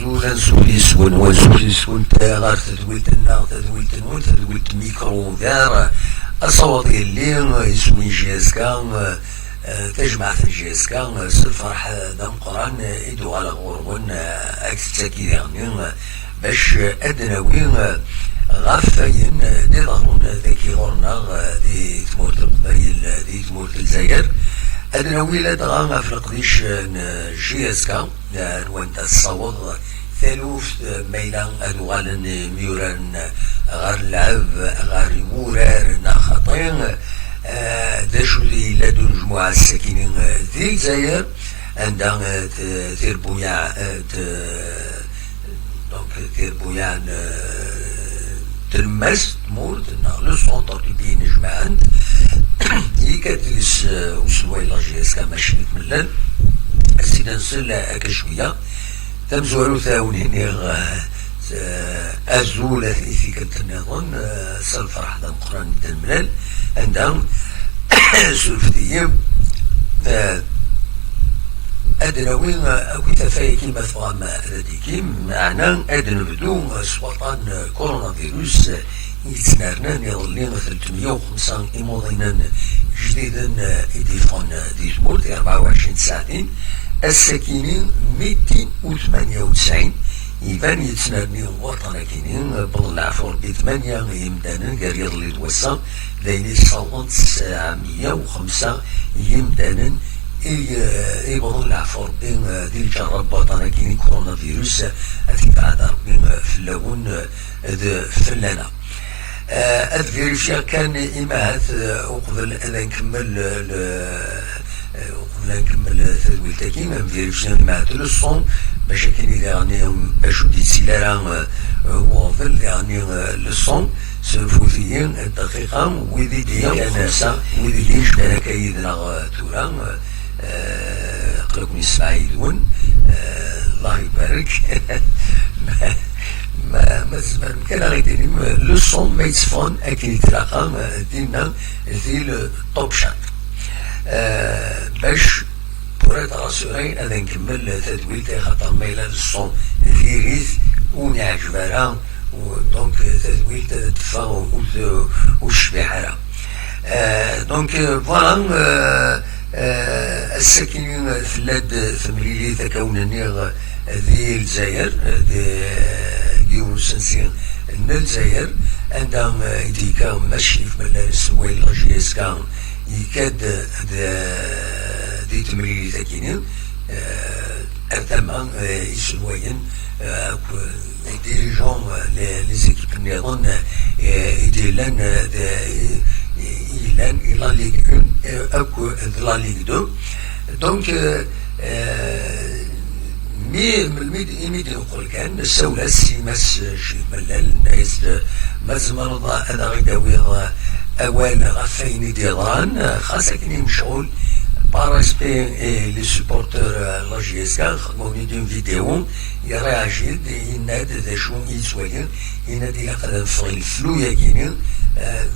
زولا سوليسون وسوليسون غير تدويلتنا تدويلت الميكرو دار الصوت اللي يسوي جيسكا تجمع في جيسكا سفرح دم قران إدو على غربون أكتاكي يعني باش أدناوين غافين دي ضغون ذاكي غورنا دي تمورت القبايل دي تمورت الجزائر أدناوين لدغا في القديش جيسكا نوانت الصوت ثالوث ميلان أدوغالن ميوران غار اللعب غار مورار ناخطين داشو اللي لادو مجموعة الساكنين ذي الجزائر عندها تيربويا دونك تيربويا تلمس تمور لو سونتر تبين جماعة هي كتجلس وسلوي لاجيسكا ماشي ملل السيدة نسل هكا شوية تمزورو ثاونينيغ أزولة في كنتنظن سالفرح دا القرآن دا الملال عندهم سلفتية أدناوين أكو تفاية كيما فغام أديكي معنا أدنبدو سوطان كورونا فيروس يتنارنا يظلين 305 إموضينا جديدا إديفون ديجمور 24 ساعتين الساكنين 298 يبان يتنارني وطنا كينين بالله فور بثمانية يمدانا قريض اللي توسع ليلي صوت 905 يمدانا يبغض العفور بين دي الجرب وطنا كينين كورونا فيروس أثيك عذر بين فلاون فلانا الفيريفيا كان إماهات وقبل أن نكمل وقبل أن نكمل تدويل تاكين فيريفيا إماهات للصون باش كاين يعني باش ودي سيلارا وظل يعني للصون سلفوثيين الدقيقة وذي دي ناسا وذي ديش بانا كايدنا تورا قلقني السعيدون الله يبارك ما زمان كان غيدير للصون ما يتصفون أكيد يتلاقى دينا ذي الطوب شات باش بورا تراسورين هذا نكمل تدويل تاع خاطر مايلة للصون فيريث ونعجبها دونك تدويل تدفع وشبيحة دونك فوالا الساكنين في اللاد ثمليلي تكونني ذي الجزائر ديون سنسين الجزائر عندهم إديكا ماشي في ملارس ويلا جيسكا يكاد دي تمريري تاكينين أثما يسلوين ديريجون لي زيكيب النظام يديرلان إلى ليغ 1 أكو لا ليغ 2 دونك ميدي نقول كان السولة سيماس شي ملال نايس مازمرض أنا غيداوي أوان غفاين ديران خاصة كني مشغول باراسبي لي سوبورتور لا جيسكا خدموني دون فيديو يراجل يناد ذا شو يسوين يناد يقدر في الفلو ياكيني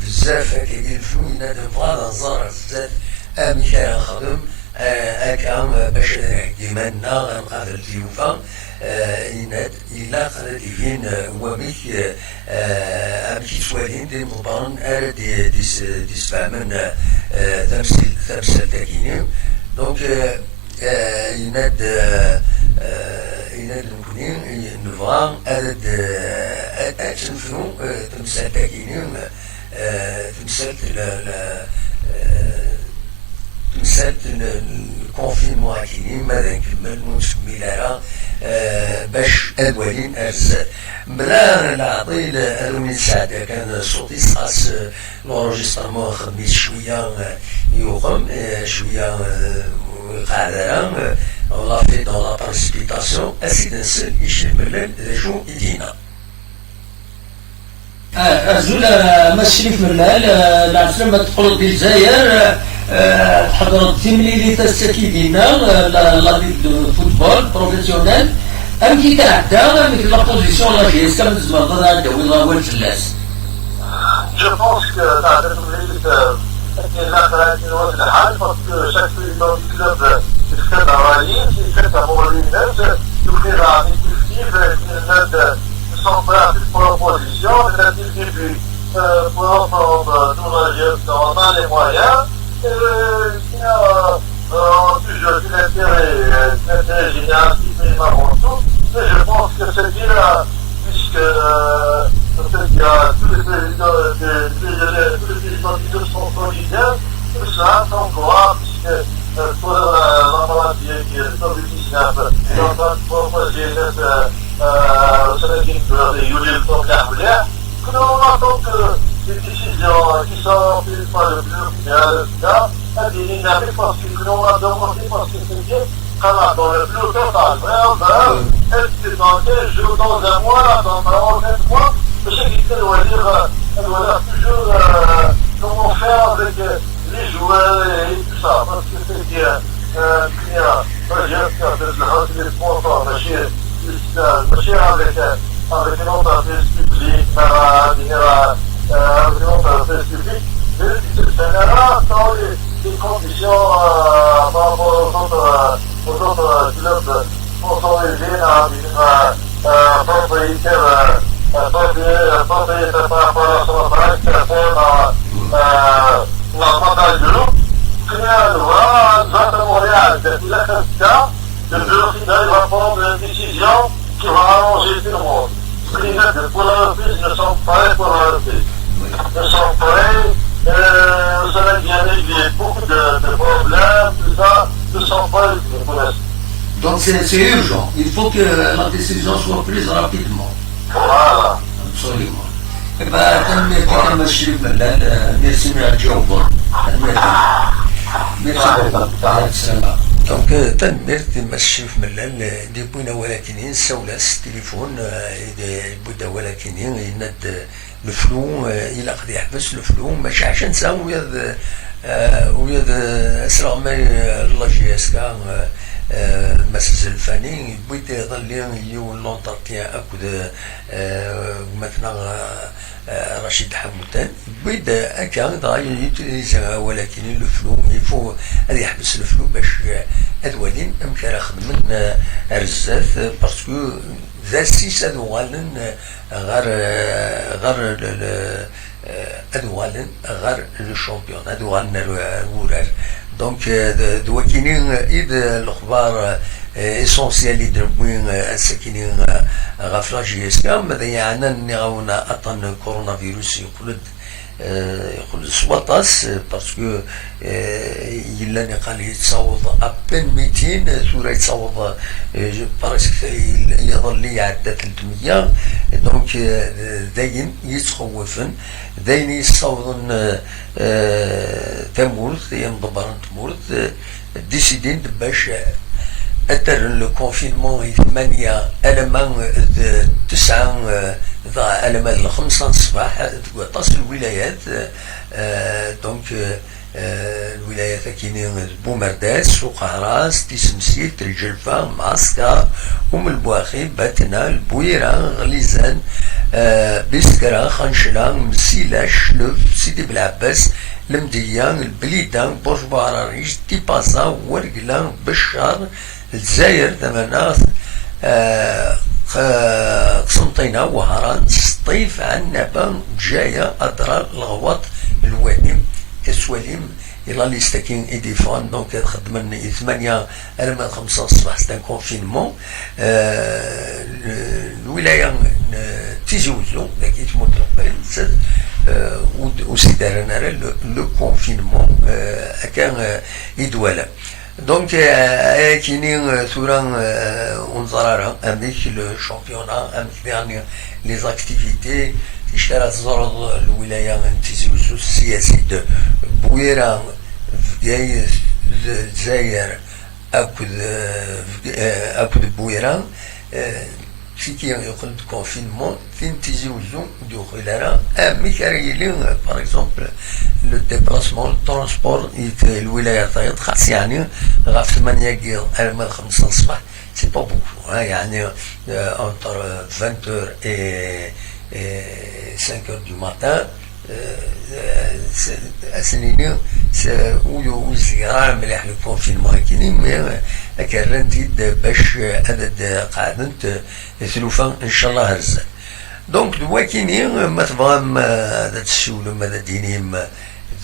بزاف كاين الفلو يناد فوالا زار بزاف ميكايل خدم هكا باش ديمانا غنقادر تيوفا يناد إلا قادر يجين وميك أمشي سوالين دي مضبان دي سفامن تمثيل تاكيني دونك يناد نكوني نبغى تنفرو تمثال تاكيني تمثال الكونفينمون هاكيني ماذا نكمل ونسمي لها باش أدوالين أرزاد بلا نعطي الألومي السعادة كان صوتي سقاس لونجسترمون خميس شوية يوقم شوية قاعدة on l'a fait dans la précipitation أسيد نسل يشير ملل رجو إدينا أزول مسلي في المال العسلمة تقول بالجزائر حضرت في مليلي تسكي دينا لا ليغ فوتبول بروفيسيونيل أم كي تعدى مثل لا بوزيسيون لا جيسكا من الزمان ضد داوي لاوال الفلاس. جو بونس كو تعدى مليلي لا ثلاثين وقت الحال باسكو شاك كلوب يتكتب عوالين يتكتب مولين الناس يخير عن effectif avec une aide centrale pour l'opposition, c'est-à-dire début pour l'ensemble tout l'Algérie, on a les moyens, il y a toujours l'intérêt général qui fait avant tout, mais je pense que cette ville-là, puisque peut-être qu'il y a tous les présidents qui se sont solidaires, tout ça, sans croire, puisque pour la maladie qui est politicien, ils sont en train de proposer au Sénégal de Yulil comme l'arrière, que nous attendons que les décisions qui sont prises par le plus bien, elles sont dynamiques parce que nous avons demandé parce que c'est bien. Dans le plus total, elle s'est tentée, joue dans un mois, dans un 7 mois, je sais qu'elle doit dire toujours comment faire avec les joueurs et tout ça, parce que c'est bien, qu'il y a des sponsors, avec une entreprise publique, avec une entreprise publique, c'est là dans les conditions par rapport aux autres clubs sponsorisés dans une propriétaire par rapport à son travail qui répond à la montagne de l'eau. Il y a le droit, à Montréal, depuis la capitale, le bureau final va prendre une décision qui va arranger tout le monde. Pour la reprise, ne sont pas pour la reprise. Ne sont prêts, vous savez bien, il y a beaucoup de problèmes, tout ça, ne sont pas pour l'instant. Donc c'est urgent. Il faut que la décision soit prise rapidement. Voilà. Absolument. Eh bien, تم الشريف ميرسي من الجوبر. ميرسي السلام. دونك تندرت الشريف ملال دي بوينا ولكن ينساو لاس التليفون بودا ولكن يند الفلو الى قد يحبس الفلو ماشي عشان نساو ويا اسرع ما الله جياسكا مسز الفاني بويت يظل يو لونتارتيان اكود مثلا رشيد حمودان بويت هكا دغيا يوتيليزا ولكن الفلو يفو هذا يحبس الفلو باش ادوالين امكان خدمن رزاف باسكو ذا سيس ادوالن غير ادوالن غير لو شامبيون ادوالن الورار دونك دواكينين إذ الأخبار إسونسيالي دربوين الساكنين غفلا جيسكا ماذا يعني نغاونا أطن كورونا فيروس يقول سواطاس باسكو يلا نقال يتصاوض أبن 200 ثورة يتصاوض بارسك يظل لي عدة 300 دونك داين يتخوفن داين يتصاوضن تمورث ينضبرن تمورث ديسيدين باش أثر الكونفينمون 8 ألمان 9 ألمان 5 الصباح تصل الولايات دونك الولايات كاينين بومرداس وقهراس تيسمسيت الجلفة معسكر البواخي باتنا البويرة غليزان بسكرة خنشلة مسيلة شلف سيدي بلعباس المديان البليدان برج بعراريش تيباسا ورقلان بشار الجزائر ثمانات قسنطينة وهران سطيف عنابة جاية أضرار الغوط الوادم كسواليم إلا لي ستاكين إيديفون دونك خدمن 8 ألمان 5 الصباح ستان كونفينمون الولاية تيجي وزو لكن تموت قبل وسيدارنا لو كونفينمون كان يدوالا دونك كاينين ثورا ونزرارها اميك لو شامبيونا اميك ديرني لي زاكتيفيتي اشترى زرد الولايه تيزي وزو السياسي دو بويرا في الجزائر اكد بويرا كي يقول كونفينمون فين تيجي وزو دو خلارا امي كاريلين باغ اكزومبل لو ديبلاسمون الترونسبور الولايات تايض خاص يعني غاف 8 كيل من 5 الصباح سي با بوكو يعني انتر 20 et 5 heures du matin اسنيني وزيارة مليح الكونفينمون كاينين مي كرنتيد باش عدد قاعدة ثلوفا ان شاء الله هرزة. دونك دوا كاينين ما تبغام هذا تسولوا ماذا دينيم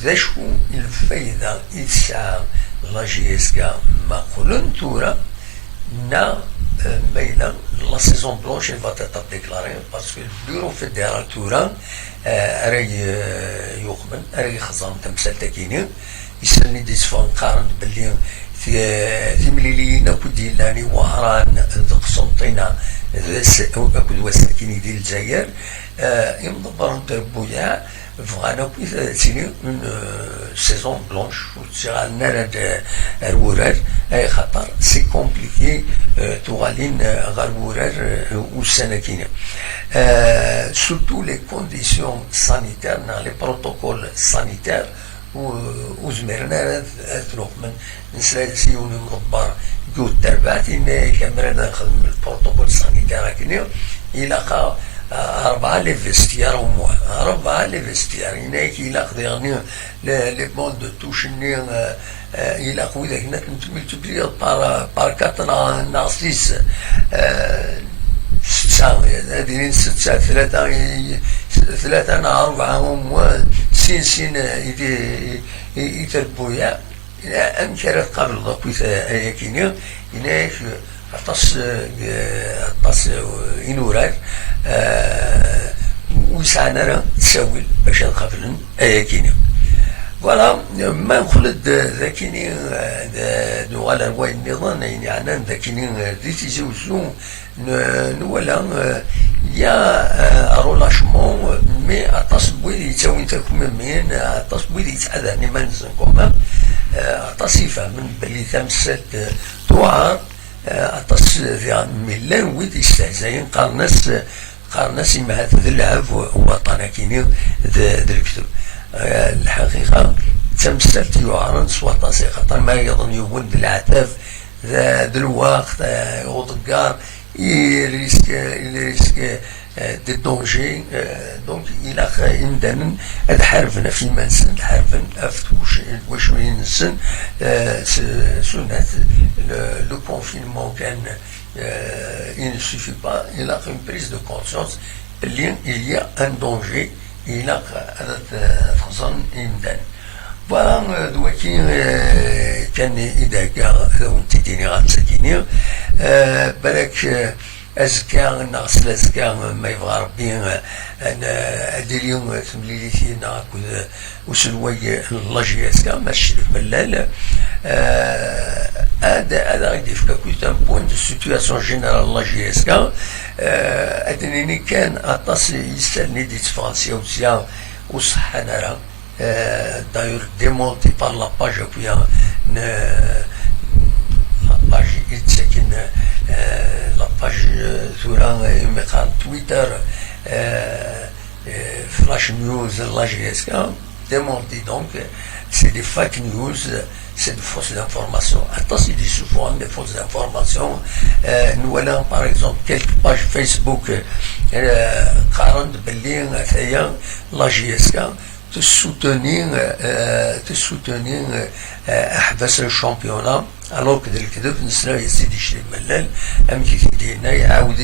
ذا شو الفايدة يتسعى لا جي اس كا ما قولن تورا نا ميلا لا سيزون بلونش va être déclarée parce que le bureau fédéral تورا راهي يخمن راهي يخزن تمثال تاكينين يسالني دي تفان قارن باللي في مليلينا كودي لاني وهران قسنطينة أكد وساكيني ديال الجزائر يمضبرون تربويا فغانا تيني اون سيزون بلونش وتسيغ نارد الورار اي خاطر سي كومبليكي توغالين غير الورار والسناكين سورتو لي كونديسيون سانيتير لي بروتوكول سانيتير وزمرنا ثلوخ من نسلاسيون مضبر قوت تربات إن كاميرا نخدم البروتوكول سانيتير كنيو إلا 4 لي فيستيار أربعة لي فيستيار هناك إلا خديرني لي بون دو توش ني إلا خوذاك نتملتبلي بار 4 نا 6 6 هذين 6 3 نا 4 سين يتربويا أنكرت قبل ضبط أياكينيو هناك أطاس إنورات ويسعنا تساوي باش نقابلن أياكينيو فوالا ما نخلد ذاكيني نوغالا رواي النظام يعني ذاكيني ديتيزيوزو نولا يا رولاشمون مي أطاس بويدي يتساوي تاكم مين أطاس بويدي يتحداني ما نزنكم أطاس يفهمن بلي تمسات توعر أطاس ذي ميلان ويد يستهزاين قارناس يمهات ذي اللعب وطانا كيني ذي الكتب الحقيقة تمثلت يعرن سواطاسي خاطر ما يظن يود العتاف ذا الوقت وضقار يريسك دي دونجي دونك إلا إمدانا هاد حارفنا في منسن الحارفن أفتوش وشوين سن سنة لو كونفينمون كان il ne suffit pas il a une prise de conscience il y a un danger il a خصوصا إمدان فوالا دواكي كان إذا كان تيديني غاتسكيني بالك أزكى نغسل أزكى ما يبغى ربي أنا هادي اليوم تمليليتي ناكل وسلوي لاجي أزكى ماشي ملال هذا غادي يفكا كويت ان بوان دو سيتواسيون جينيرال لاجي أزكى أدنيني كان أطاس يستني دي تفرنسيا وسيا وصحة نرى d'ailleurs démonté par la page appuyant la page يتسكن la page ثوران مقال تويتر flash news la GSK démonté donc c'est des fake news c'est des fausses informations. Attention, il dit souvent des fausses informations. Nous voyons par exemple quelques pages Facebook 40 Berlin, la GSK te soutenir أحداث الشامبيونا alors que الكذب نسنا يزيد يشري ملال أم كيف دينا يعاود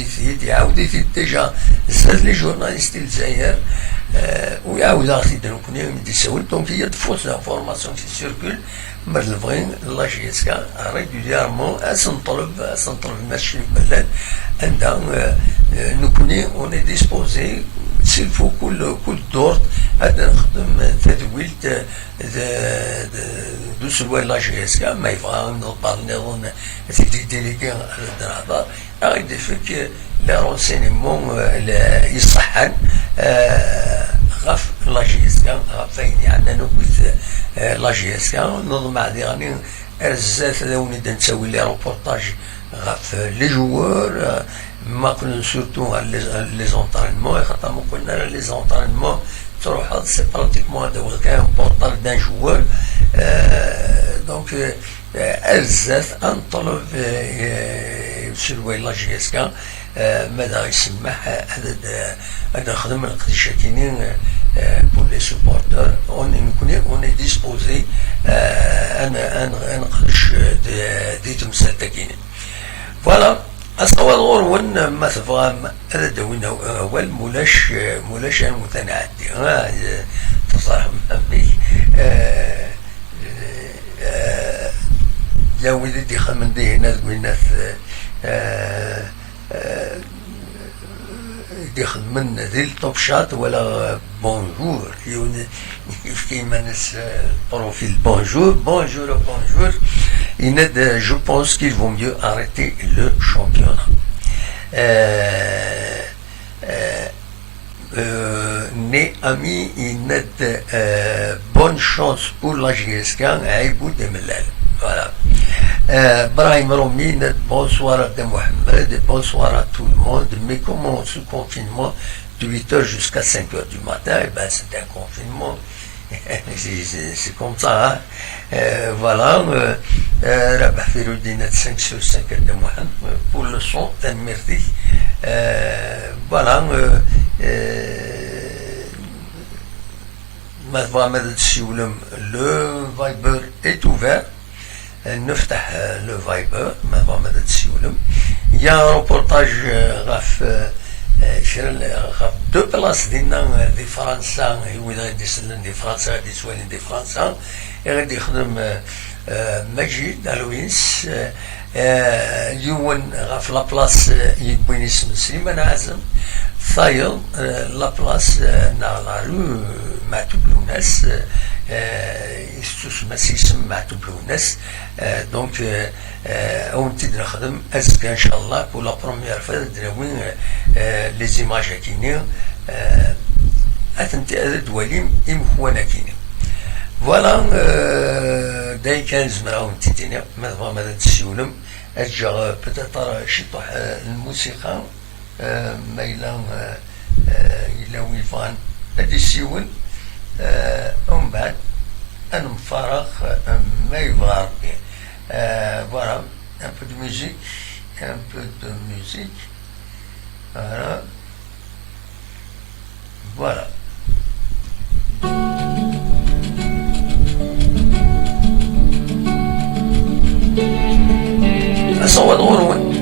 يزيد ديجا زاد لي جورناليست الجزائر ويعاود غادي نكون يدي سول دونك هي دو فوس انفورماسيون كي سيركول ما الفغين لا جي اس كا ريغوليرمون سنطلب ماشي ملال عندها نكون اوني ديسبوزي سيلفو كل دور هذا نخدم تدويلت دو سلوى لا جي اس كا ما يبغى نضبط نظن تيدي ديليغي على الهضره غادي فيك لي رونسينيمون يصحن غف لا جي اس كا فين يعني نوبيت لا جي اس كا نظم عادي غادي ارزات ذوني نسوي لي روبورتاج غف لي جوار ما كنا سورتو لي زونطرينمون خاطر ما قلنا لي زونطرينمون تروح هذا سي براتيكمون هذا كان بورتال دان جوار دونك ارزات انطلب سلوي لا جي اس كا ماذا يسمح هذا نخدم القديشه كاينين pour les supporters on est disposé انا نقلش دي تمثال تاكيني فوالا اصور غور ون ما تبغى هذا دوينا اول مولاش المتنعدي تصرح بي يا ولدي خمن دي هنا دوينا يدخل من ذي التوب شات ولا بونجور كيما ناس بروفيل بونجور je pense qu'il vaut mieux arrêter le championnat né ami il bonne chance pour la GSK عيبو دملال voilà Brahim Romi, bonsoir à Mohamed, bonsoir à tout le monde. Mais comment ce confinement de 8h jusqu'à 5h du matin, eh ben c'est un confinement. C'est comme ça. Hein. Voilà. Rabah Firoudine 5 sur 5 de Mohamed pour le son. Merci. Voilà. Le Viber est ouvert. نفتح لو فايبر ما مدى تسيولم يا روبورتاج غاف غاف دو بلاص ديالنا دي فرنسا وين غادي يسلم دي فرنسا غادي يسوالين دي فرنسا غادي يخدم مجيد الوينس يون غاف لابلاص يبين اسم سليمان عازم ثايل لابلاص نا لا رو معتوب الناس يسمى معتوب الناس دونك اون نخدم ازكى ان شاء الله pour la première fois دراوين لي زيماج كاينين اثنتي دواليم امخوانا كاينين فوالا داي كان زمراون تيتيني ماذا تسيولم اجا بتطر شي طح الموسيقى ميلا الى ويفان هادي السيون ومن بعد انا مفارغ ما يبغى ربي voilà un peu de musique voilà أصوات غنوة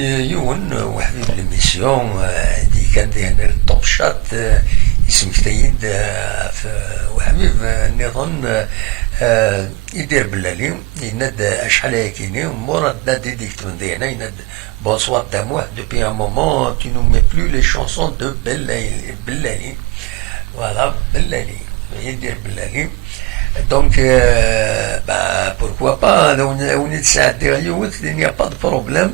يون وحبيب الميسيون دي كان دينا التوب شات اسم كتيد وحبيب نظن يدير بلالي يند اشحال هكيني مراد نادي ديكت من دينا يند bonsoir d'amour depuis un moment tu ne mets plus les chansons de Bellali voilà Bellali يدير بلالي donc pourquoi pas on est il n'y a pas de problème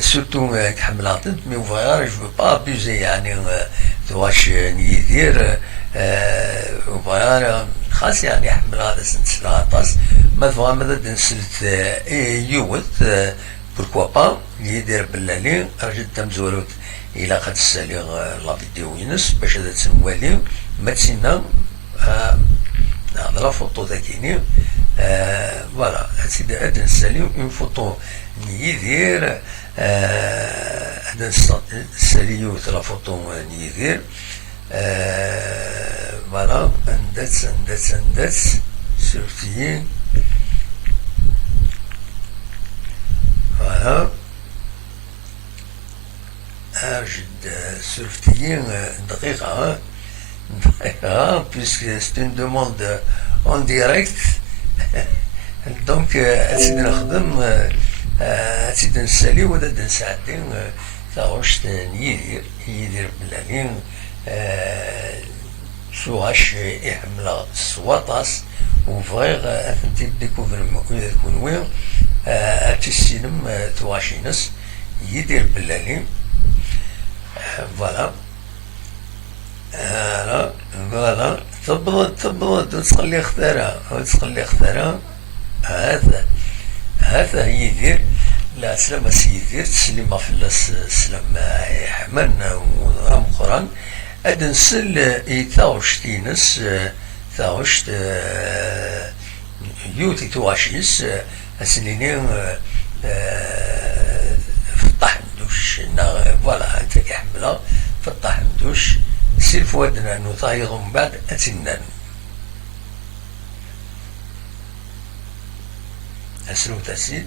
surtout كحملاتد مي فواير جو با ابوزي يعني تواش نيدير فواير خاص يعني حملات سنتلاطاس ما فوا مدد نسلت يوث pourquoi pas يدير بلالي رجل تمزولوت الى قد السالي لا فيديو ينس باش هذا تنوالي ما تسينا لا فوتو ذاكيني فوالا هاد نسالي اون فوتو نيدير هذا نساليو لا فوتو نيدير فوالا ندات سورتي فوالا أرجد سورتي دقيقة puisque c'est une demande en direct donc أتسيد نخدم أتسيد نسالي ولا نساعدي تاغوش يدير بلالي سواش يحمل سواطاس وفغيغ أثنتي ديكوفر كونوي أتسينم تواشينس يدير بلالي فوالا فوالا تبغى تخلي اختارها هذا يدير لا سلام سيدير تسلم فلاس سلام يحمن ومقران ادنسل يتاوشتينس تاوشت يوتي تواشيس اسنينين في الطحندوش فوالا انت كحملها في الطحندوش سير فوادنا انو طايغ من بعد اتنان اسلو تاسيد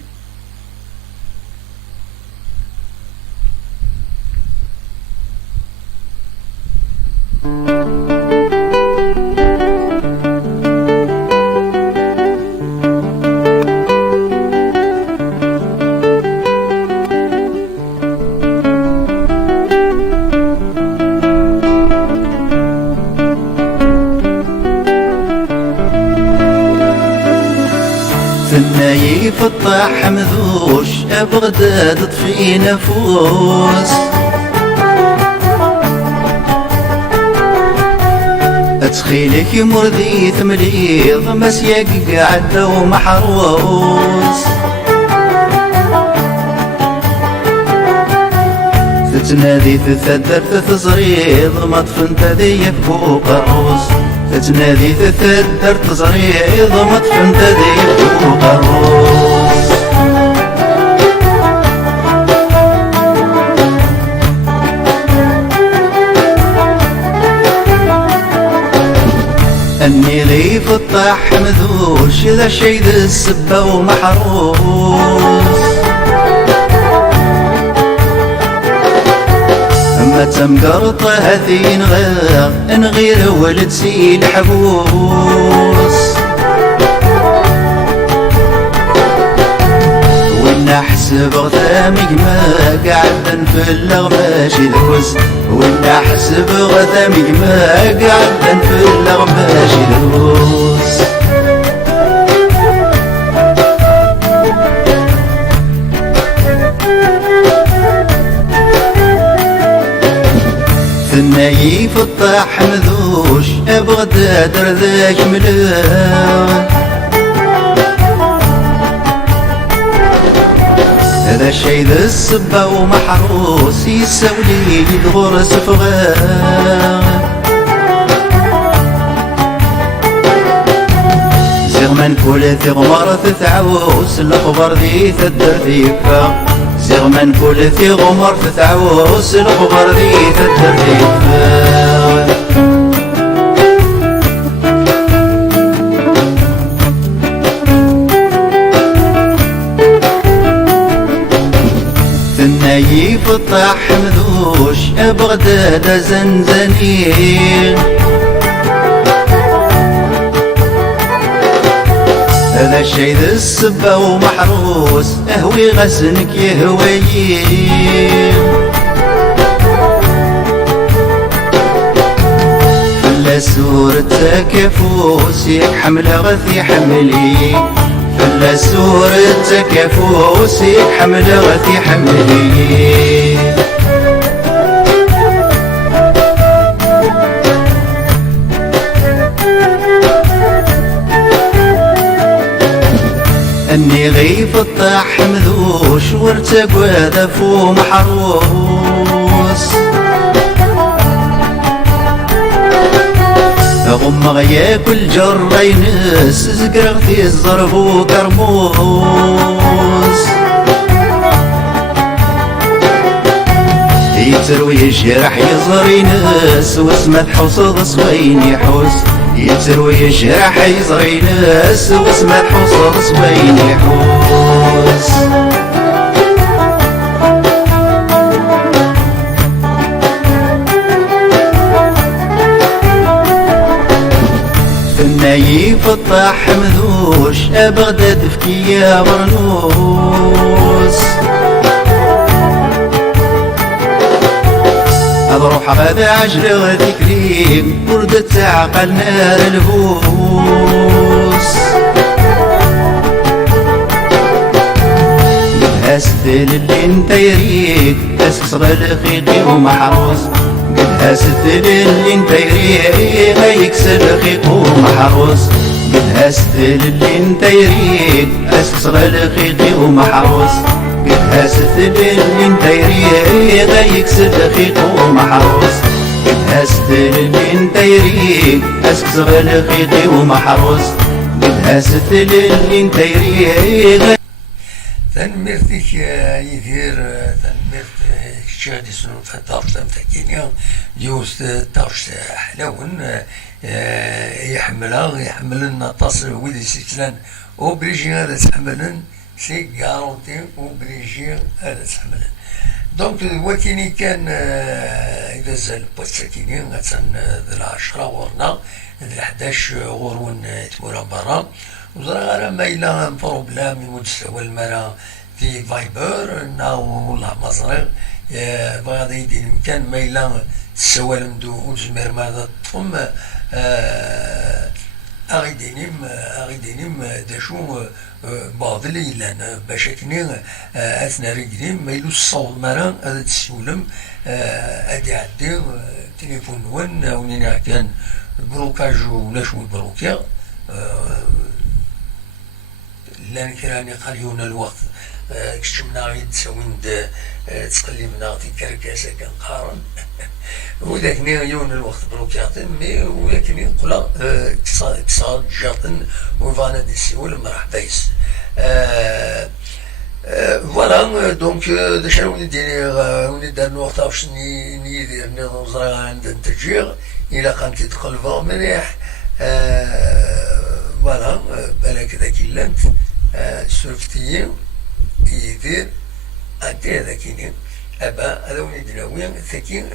فتح حمذوش بغداد طفي نفوس اتخيلك مرضي تمليض مسياق قاعد ومحروس تتنادي تثدر تزريض ما طفنت ذي فوق الروس تتنادي تثدر تزريض ما طفنت ذي فوق الروس اني لي في الطاح مذوش ذا شي ذا السبة ومحروس اما تمقرطة هذي نغير ولد سيل حبوس ونحسب غثامي ما قعدن في اللغماشي ذكوز ونحسب غثامي ما قعدن في اللغماشي ذكوز ثنايف الطاح مذوش ابغى تدر ذاك ملان هذا الشي ذا السبة ومحروس يسولي يدغرس فغان زغمان كل ثغمر تتعوس الخبر ذي تدر ذيفا زغمان كل ثغمر تتعوس الخبر ذي تدر ذيفا ثنايف الطاح مذوش بغداد زنزانين هذا الشي ذا السبة ومحروس اهوي غسنك يهويين فلا سورة كفوس يحمل غثي حملي فلا سورة كفوس يحمل غثي حملي اني غيف الطاح مذوش وارتقى ذفو محروس غم غياكل جرينس زقرغتي الزرب وكرموس يتروي الجرح يزرينس واسمه حصد صبين يحوس يتروي الجرح يزرينس واسمه حصد صبين يحوس نايف الطاح مذوش بغداد فكي يا برنوس اضروح غدا عجل غادي كريم وردة تعقل نار البوس قدها ستل اللي انت يريك اسكسر الخيقي ومحروس قدها ستل اللي انت يريك ما يكسر خيق ومحروس قدها ستل اللي انت يريك اسكسر الخيقي ومحروس قدها ستل اللي انت يريك ما يكسر خيق ومحروس قدها ستل اللي انت يريك اسكسر الخيقي ومحروس قدها ستل اللي انت يريك تنمرتك يدير تنمرت شادي سنو فتار تمتكينيا يوست تاوش حلاون يحملن تصل ويدي سيتلان وبريجي هذا تحملن سي غارونتي وبريجي هذا تحملن دونك وكيني كان إذا زال بوستاكيني غاتسان ذا 10 ورنا ذا 11 غورون تمورا برا وزرا غالا ما إلا بروبلام المستوى المرا في فايبر ناو والله مزرق بغادا يدي الإمكان ما إلا تسوى لمدو وتزمير ماذا تفهم أغيدينيم داشو بعض الليلان باش كني أثناء رجليم ما يلو الصوت مرا هذا تسولم أدي عدي تليفون ون ونينا كان البروكاج ولا شو البروكيا لان كراني قليون الوقت كشمنا غيد تسوين تقلبنا في كركاسة كنقارن وذاك يون الوقت بروكياتن مي ولكن ينقل اقتصاد جاتن وفانا دي سيول مرحبايس فوالا دونك داش وني دار نوقت واش ندير نظرة عند التشجير الى كانت تقلبها مليح فوالا بالك ذاك لانت سورفتيين يدير انتي ذاكيني ابا هذا وني دلاوي ثاكين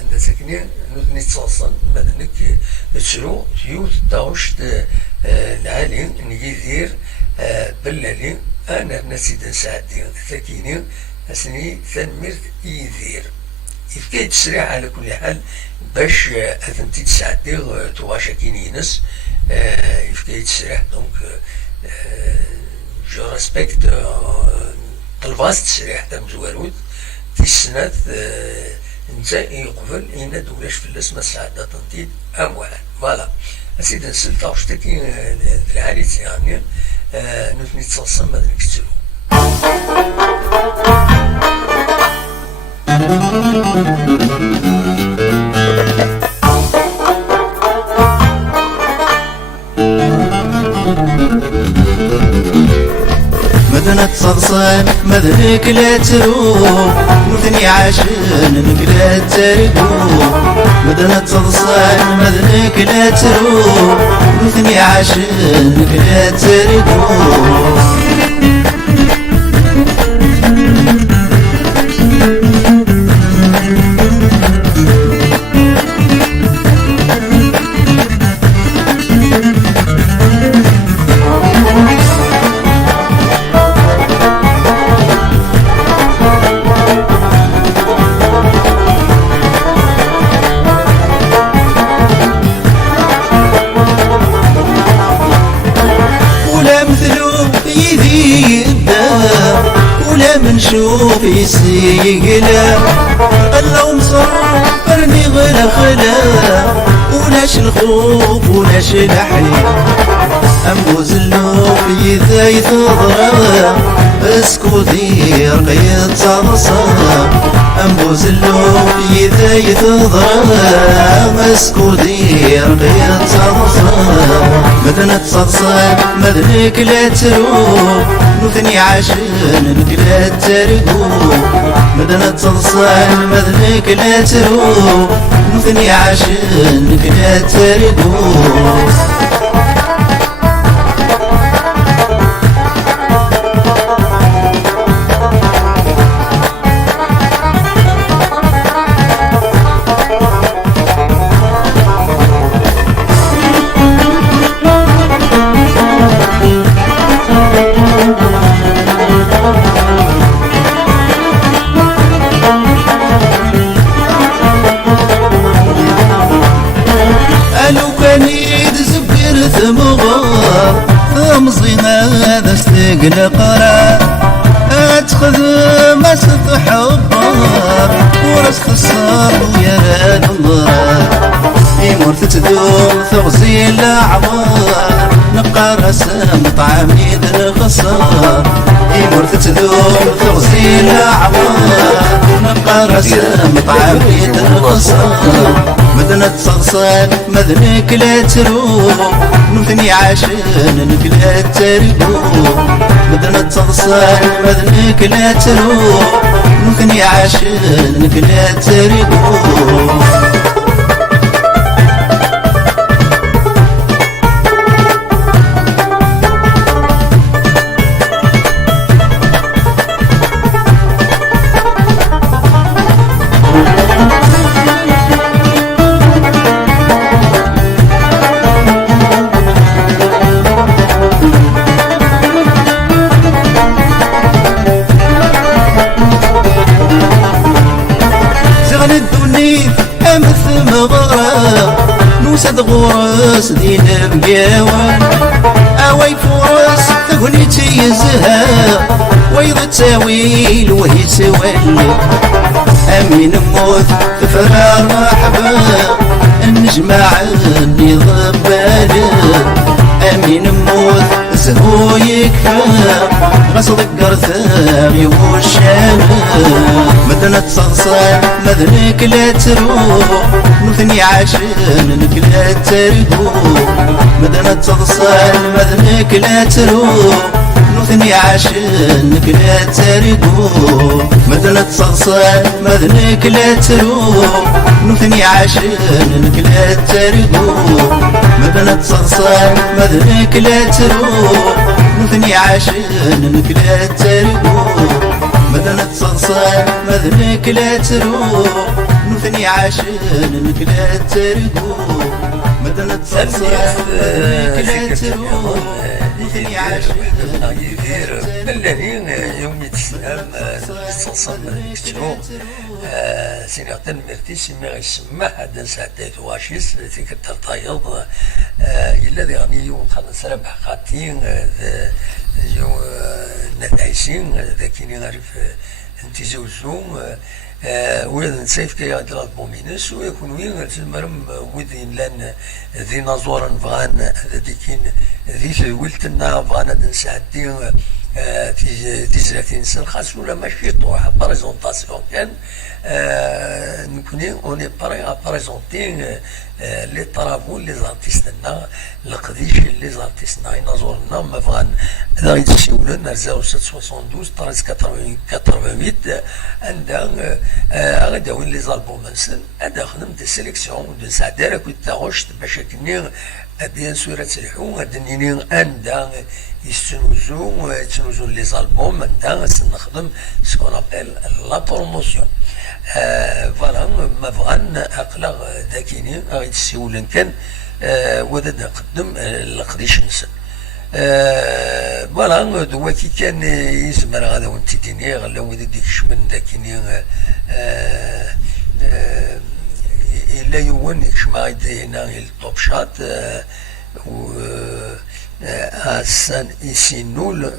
عند ساكنين نتصاصن مدنك تشرو يوت داوش العالي نيدير بلالي انا نسيت نساعدين ثاكيني اسني تنمرت يدير يفكي تسريع على كل حال باش اثنتي تساعدي تواشاكينينس يفكي تسريع دونك جو ريسبكت الفاس تشريح تم زوالود في السنة نتا يقبل إن دولاش في الاسم سعادة تنتيد أموال فوالا أسيد نسلطة وشتكي العالي تيغامي نثني تصصم ماذا نكتلو مدنة صغصان مذنك لا تروح نثني عاشنك لا ترقو مدنة صغصان مذنك لا تروح نثني عاشنك لا ترقو نشوف يسيقلا قلو مصبرني غلا خلا ولاش الخوف ولاش الحيل أمبوز اللوف يذاي تضرب اسكو دير قيد صرصر أمبوز اللوف يذاي تضرب اسكو دير قيد صرصر مدنة صرصر مذنك لا تروح نثني عاشنك لا ترقو مدنة صرصر مذنك لا تروح نثني عاشنك لا ترقو القرار اتخذ ما ستحبر ورث الصار ويا راد الضرار يمر تدوم تغزي الاعمار نبقى رسم طعمي ذا الخسار يمر تدوم تغزي الاعمار نبقى رسم طعمي ذا الخسار مدنة صغصان مذنك لا تروح نثني عاشنك لا ترقو مدنة صغصان مذنك لا تروح نثني عاشنك لا ترقو نوسد غورس دين بقاوان اوي فرس تغنيتي يزهى ويض التاويل وهي سوال امين موت تفرار مرحبا النجمع اللي ضبالي امين موت زهو يكفى غصدك قرثاغي والشام مدنة صغصان مذنك لا تروح نثني عاشنك لا ترقو مدنة صغصان مذنك لا تروح نثني عاشنك لا ترقو مدنة صغصان مذنك لا تروح نثني عاشنك لا ترقو مدنة صغصان مذنك لا تروح نثني عاشنك لا ترقو مدنة صغصان مذنك لا تروح نثني عاشنك لا ترقو مدنة صغصان مذنك لا تروح ثني عشرين يدير الذين يوم يتسلم يتصل كترو سنغتن مرتي سمي غيسمى هذا ساعتين واشيس تيك الترطايض الذي غني يوم خلص ربح خاطين يوم نتعيشين ذاكيني غارف انتي زوزوم وإذا نسيف كي يغدر البومينس ويكون وين تلمرم وذين لان ذي نظورا بغان ذيكين ذي ولتنا بغانا نساعدين تيزراتين سن خاص ولا ماشي طوح بريزونطاسيون كان نكوني اوني بريزونتين لي طرافو لي زارتيستنا القديش لي زارتيستنا ينظرنا ما بغان هذا غيتسولنا 0772 88 عندها غادا وين لي زالبوم نسن هذا خدمت السيليكسيون دو سعدارة كنت تاغوشت باش كني بيان سور تسلحو غادنيني عندها يتنوزو لي زالبوم عندها نخدم سكون ابيل لا بروموسيون فوالا ما بغان اقلا ذاكيني غيتسولن كان وذا نقدم القديش نسن فوالا دواكي كان يزمر غادا وانت ديني غلا وذا ديك شمن ذاكيني إلا يوون يكشما غيدينا الطوب شات Hassan Isinoul,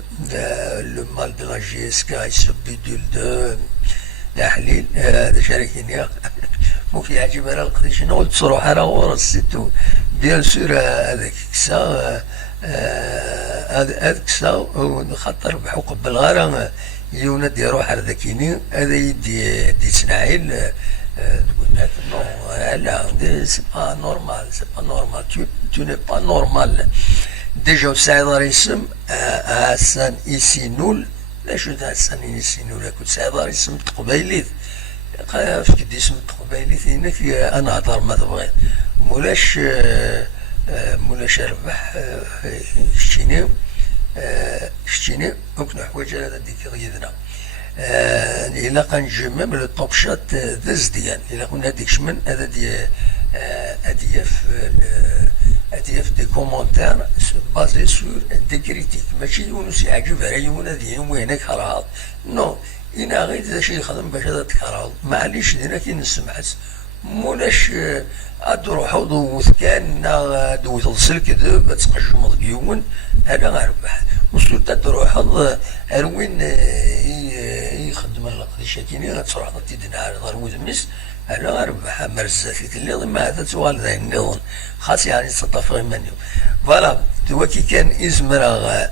le mal de la GSK, il se bidule de تحليل هذا شاركيني ممكن يعجب على القديش نقول تصروح على ورسيتو بيان سور هذاك كسا هذاك كسا خاطر بحقوق بالغارة يونا ديرو حردكيني هذا يدي سناعيل تقول لك نو لا سي با نورمال سي با نورمال تو ني با نورمال ديجا سعيد ريسم حسن إيسينول لا شو حسن إيسينول كنت سعيد ريسم تقبيليت فكي دي اسم تقبيليت هناك أنا هضر ما تبغي مولاش ربح شتيني ممكن حوايج هذا ديك غيدنا إلا كنجمع من الطوب شات داز ديال إلا كنا ديك شمن هذا دي أديف دي كومونتير بازي سور دي كريتيك ماشي يونس يعجب على يونا دي وينك كراهط نو إنا غير ذا شي يخدم باش هذا تكراهط معليش دينا كي نسمعت مولاش أدروحو دوث كان دوث السلك ذا تقجمض يوم هذا غربح وصلت تروحو أروين يخدم القديشة كيني غتروح تيدنا على ضرب ودمس أنا غربح مرزاتي اللي ما هذا توال ذا النظام خاص يعني تطفى منه فوالا دواكي كان إزمر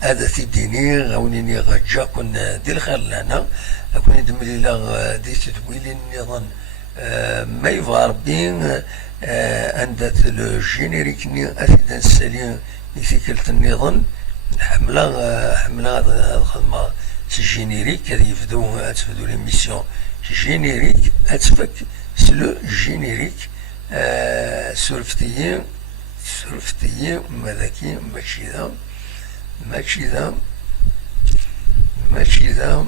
هذا تيديني غونيني غجا كنا دي الخير لنا كنا دملي لا دي تدويل النظام ما يبغى ربي عند لو جينيريك ني أفيدا السليم يثيكلت النظام حملة الخدمة جينيريك هذه تفدو ليميسيون جينيريك أتفك سلو جينيريك سولفتيين مذاكي ماشي ذا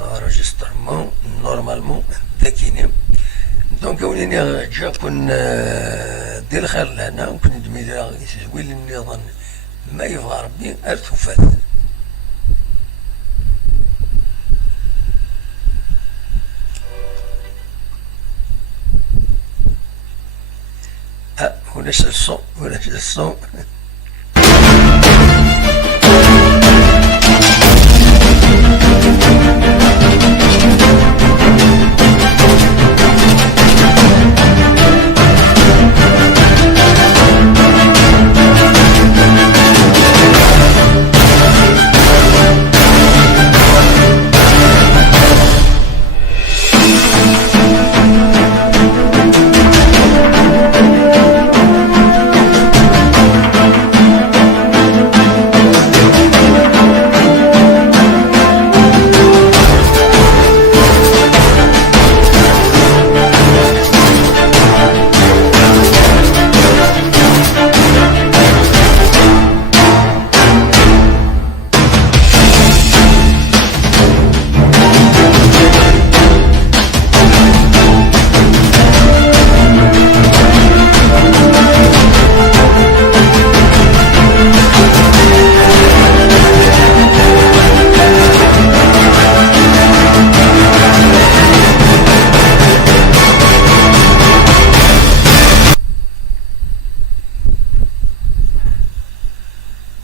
enregistrement normalement ذاكيني دونك وليني جا كون دير الخير لهنا وكون دميرا يتزويل النظام ما يبغى ربي ارتفات ولا الصوت